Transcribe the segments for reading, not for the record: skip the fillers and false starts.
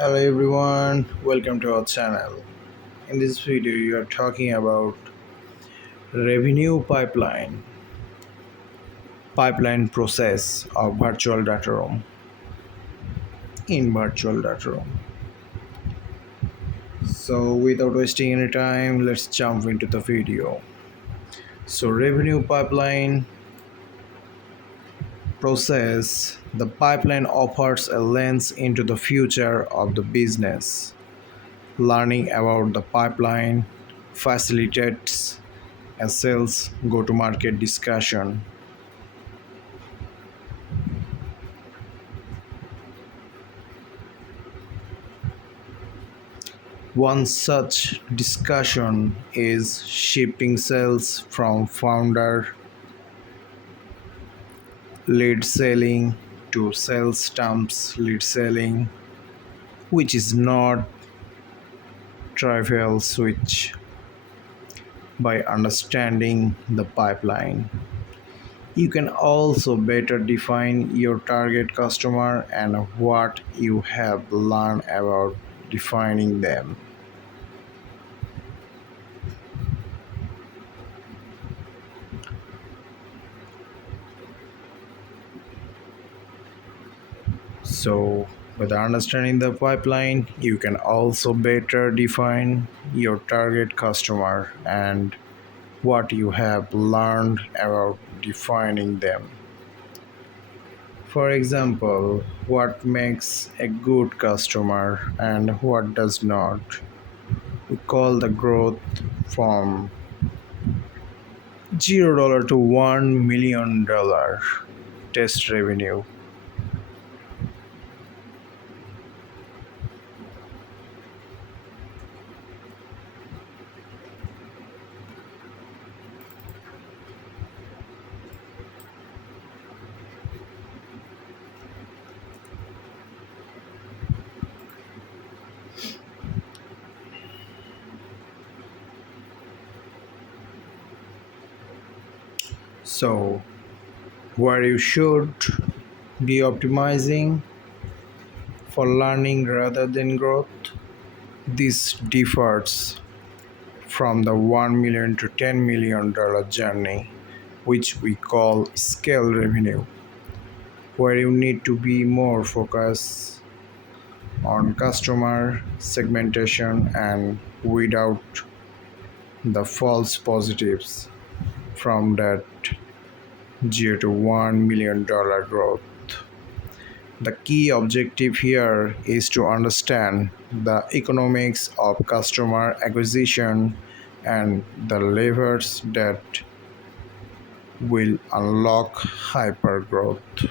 Hello everyone, welcome to our channel. In this video, we are talking about revenue pipeline process of virtual data room in virtual data room. So, without wasting any time, let's jump into the video. So, revenue pipeline process, the pipeline offers a lens into the future of the business. Learning about the pipeline facilitates a sales go-to-market discussion. One such discussion is shifting sales from founder lead selling to sales terms lead selling, which is not trivial switch. By understanding the pipeline, you can also better define your target customer and what you have learned about defining them. So, with understanding the pipeline, you can also better define your target customer and what you have learned about defining them. For example, what makes a good customer and what does not. We call the growth from $0 to $1 million test revenue. So, where you should be optimizing for learning rather than growth. This differs from the $1 million to $10 million journey, which we call scale revenue, where you need to be more focused on customer segmentation and weed out the false positives from that 0 to $1 million growth. The key objective here is to understand the economics of customer acquisition and the levers that will unlock hypergrowth.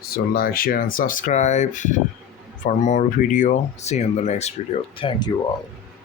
So like, share and subscribe for more video. See you in the next video. Thank you all.